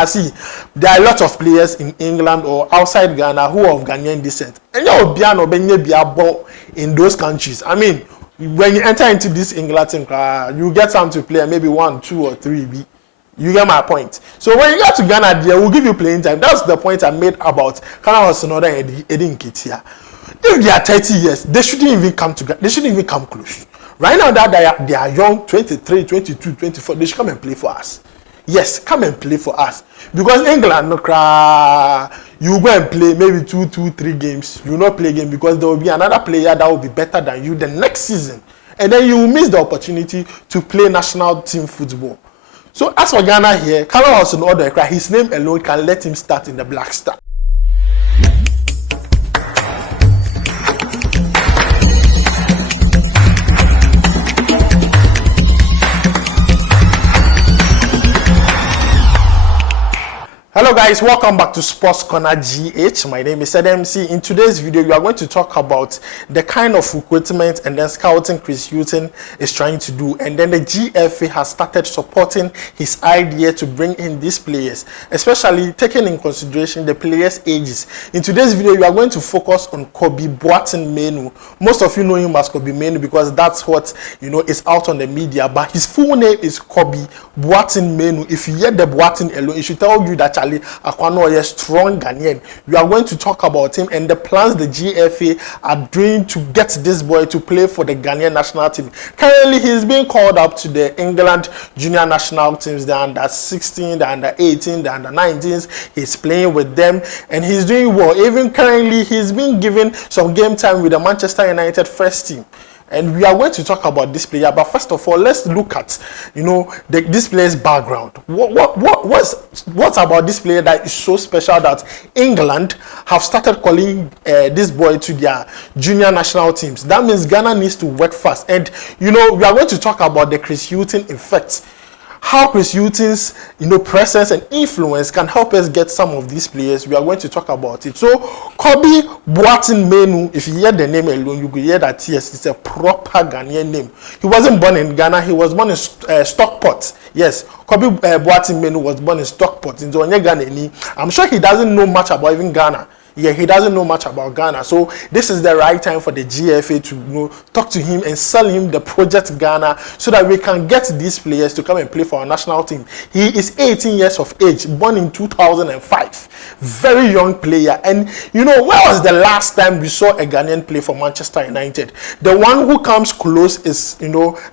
I see there are a lot of players in England or outside Ghana who are of Ghanaian descent. And you in those countries. I mean, when you enter into this England team, you get some to play, maybe 1, 2, or 3. You get my point. So when you get to Ghana, they will give you playing time. That's the point I made about Kana Hosonoda and Edin Kitia. If they are 30 years, they shouldn't even come to Ghana. They shouldn't even come close. Right now that they are young, 23, 22, 24, they should come and play for us. Yes, come and play for us. Because England, no cry, you go and play maybe 2, 3 games. You will not play game because there will be another player that will be better than you the next season. And then you will miss the opportunity to play national team football. So as for Ghana here, Kala also know the cry. His name alone can let him start in the Black Star. Hello guys, welcome back to SportsCornerGh. My name is MC. In today's video, we are going to talk about the kind of recruitment and then scouting Chris Hughton is trying to do. And then the GFA has started supporting his idea to bring in these players, especially taking in consideration the players' ages. In today's video, we are going to focus on Kobbie Mainoo. Most of you know him as Kobbie Mainoo because that's what is out on the media. But his full name is Kobbie Mainoo. If you hear the Boateng alone, it should tell you that Akwano is strong Ghanaian. We are going to talk about him and the plans the GFA are doing to get this boy to play for the Ghanaian national team. Currently, he's being called up to the England junior national teams, the under 16, the under 18, the under 19s. He's playing with them and he's doing well. Even currently, he's been given some game time with the Manchester United first team. And we are going to talk about this player, but first of all, let's look at this player's background. What's about this player that is so special that England have started calling this boy to their junior national teams? That means Ghana needs to work fast. And we are going to talk about the Chris Hughton effect. How Chris Hughton's presence and influence can help us get some of these players. We are going to talk about it. So Kobbie Mainoo, if you hear the name alone, you could hear that yes, it's a proper Ghanaian name. He wasn't born in Ghana, he was born in Stockport. Yes, Kobbie Mainoo was born in Stockport in Ghana. I'm sure he doesn't know much about even Ghana. Yeah, he doesn't know much about Ghana. So this is the right time for the GFA to talk to him and sell him the project Ghana so that we can get these players to come and play for our national team. He is 18 years of age, born in 2005. Very young player. And where was the last time we saw a Ghanaian play for Manchester United? The one who comes close is,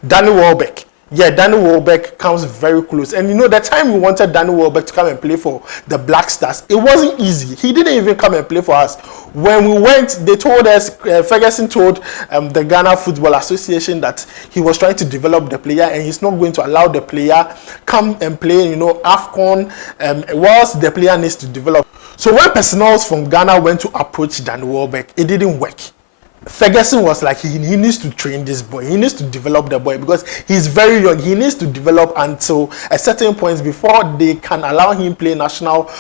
Danny Welbeck. Yeah, Danny Welbeck comes very close. And the time we wanted Danny Welbeck to come and play for the Black Stars, it wasn't easy. He didn't even come and play for us. When we went, they told us, Ferguson told the Ghana Football Association that he was trying to develop the player and he's not going to allow the player come and play, AFCON, whilst the player needs to develop. So when personnel from Ghana went to approach Danny Welbeck, it didn't work. Ferguson was like, he needs to train this boy. He needs to develop the boy because he's very young. He needs to develop until a certain point before they can allow him play national,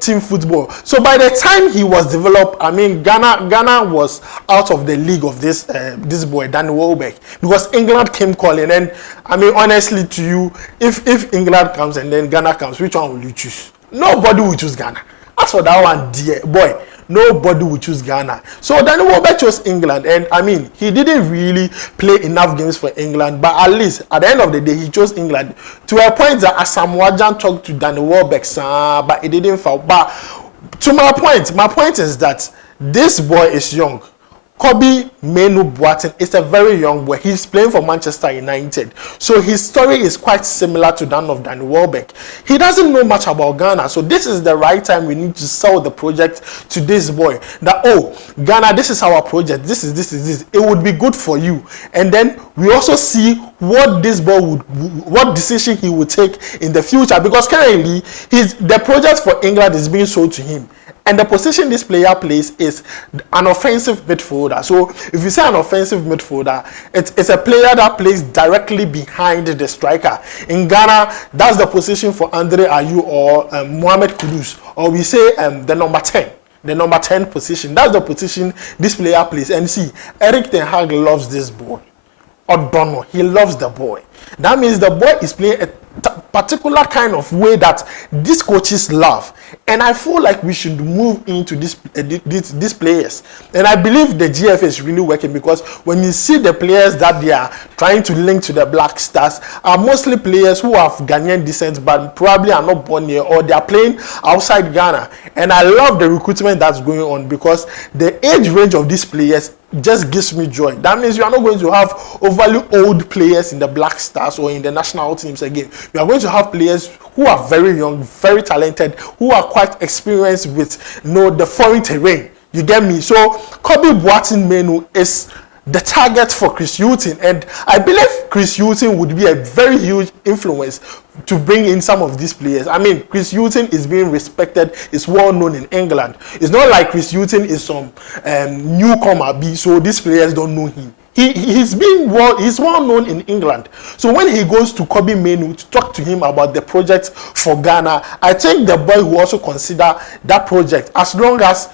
team football. So by the time he was developed, Ghana was out of the league of this boy, Danny Welbeck, because England came calling. And honestly to you, if England comes and then Ghana comes, which one will you choose? Nobody will choose Ghana. As for that one, dear boy, nobody would choose Ghana. So Danny Welbeck chose England, and he didn't really play enough games for England, but at least at the end of the day, he chose England to a point that Asamoah talked to Danny Welbeck, but it didn't fall. But to my point is that this boy is young. Kobbie Mainoo is a very young boy. He's playing for Manchester United. So his story is quite similar to that of Danny Welbeck. He doesn't know much about Ghana. So this is the right time we need to sell the project to this boy. That, Ghana, this is our project. This is this. It would be good for you. And then we also see what this boy what decision he would take in the future. Because currently, the project for England is being sold to him. And the position this player plays is an offensive midfielder. So if you say an offensive midfielder, it's a player that plays directly behind the striker. In Ghana, that's the position for Andre Ayew or Mohamed Kudus. Or we say the number 10. The number 10 position. That's the position this player plays. And see, Erik ten Hag loves this boy. O'Donnell, he loves the boy. That means the boy is playing a particular kind of way that these coaches love, and I feel like we should move into these players. And I believe the GFA is really working, because when you see the players that they are trying to link to the Black Stars are mostly players who have Ghanaian descent but probably are not born here, or they are playing outside Ghana. And I love the recruitment that's going on, because the age range of these players just gives me joy. That means you are not going to have overly old players in the Black Stars or in the national teams again. You are going to have players who are very young, very talented, who are quite experienced with, you know, the foreign terrain. You get me? So Kobbie boateng mainoo is the target for Chris Hughton, and I believe Chris Hughton would be a very huge influence to bring in some of these players. I mean, Chris Hughton is being respected, is well known in England. It's not like Chris Hughton is some newcomer, so these players don't know him. He's well known in England. So when he goes to Kobbie mainoo to talk to him about the project for Ghana, I think the boy will also consider that project, as long as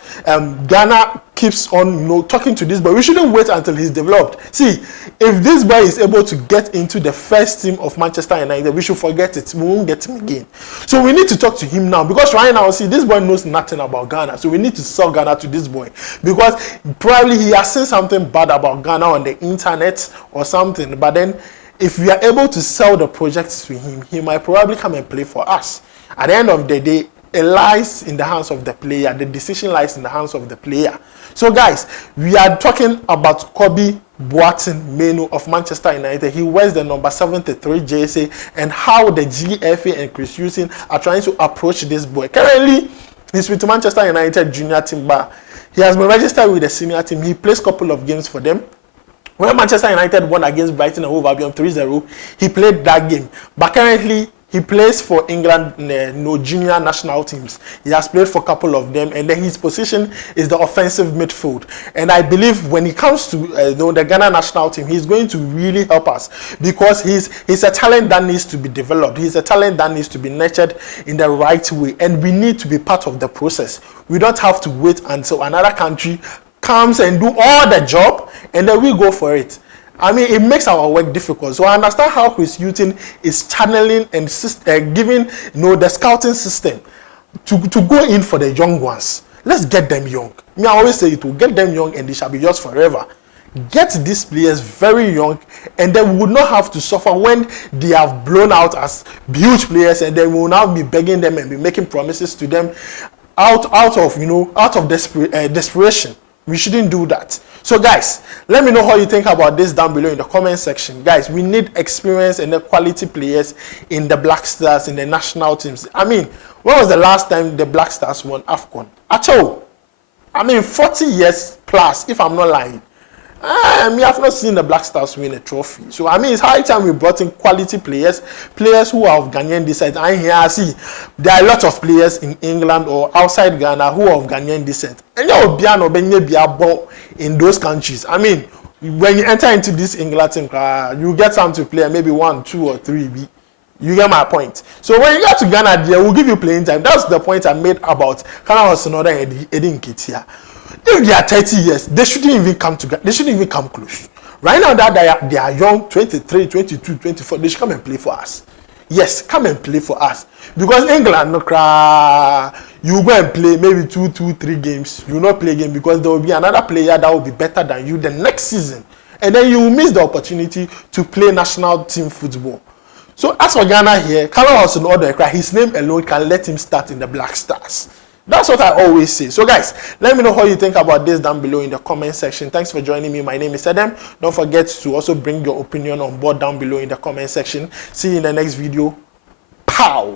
Ghana keeps on, you know, talking to this boy. We shouldn't wait until he's developed. See, if this boy is able to get into the first team of Manchester United, we should forget it. We won't get him again. So we need to talk to him now, because right now, see, this boy knows nothing about Ghana. So we need to sell Ghana to this boy, because probably he has seen something bad about Ghana on the internet or something. But then if we are able to sell the projects to him, he might probably come and play for us. At the end of the day, it lies in the hands of the player. The decision lies in the hands of the player. So guys, we are talking about Kobbie boateng mainoo of Manchester United. He wears the number 73 jersey, and how the GFA and Chris Hughton are trying to approach this boy. Currently, he's with Manchester United junior team, but he has been registered with the senior team. He plays a couple of games for them. When Manchester United won against Brighton and Hove Albion 3-0, he played that game. But currently, he plays for England junior national teams. He has played for a couple of them, and then his position is the offensive midfield. And I believe when it comes to the Ghana national team, he's going to really help us, because he's a talent that needs to be developed. He's a talent that needs to be nurtured in the right way, and we need to be part of the process. We don't have to wait until another country comes and do all the job, and then we go for it. I mean, it makes our work difficult. So I understand how Chris Hughton is channeling and giving, the scouting system to go in for the young ones. Let's get them young. I always say it will get them young, and they shall be yours forever. Get these players very young, and then we would not have to suffer when they have blown out as huge players, and then we will now be begging them and be making promises to them out of desperation. We shouldn't do that. So guys, let me know how you think about this down below in the comment section. Guys, we need experience and the quality players in the Black Stars, in the national teams. I mean, when was the last time the Black Stars won AFCON? At all. I mean, 40 years plus, if I'm not lying. I have not seen the Black Stars win a trophy. So I mean, it's high time we brought in quality players who are of Ghanaian descent. And here I see there are a lot of players in England or outside Ghana who are of Ghanaian descent. And you're in those countries. I mean, when you enter into this England team, you get some to play, maybe 1, 2, or 3. You get my point. So when you get to Ghana, they will give you playing time. That's the point I made about Kana Sonoda and Edin Kitia. If they are 30 years, they shouldn't even come together. They shouldn't even come close. Right now that they are young, 23, 22, 24, they should come and play for us. Yes, come and play for us. Because England, you go and play maybe 2, 3 games. You will not play again, because there will be another player that will be better than you the next season. And then you will miss the opportunity to play national team football. So as for Ghana here, Carlos Odoekra, his name alone can let him start in the Black Stars. That's what I always say. So guys, let me know how you think about this down below in the comment section. Thanks for joining me. My name is Adam. Don't forget to also bring your opinion on board down below in the comment section. See you in the next video. Pow!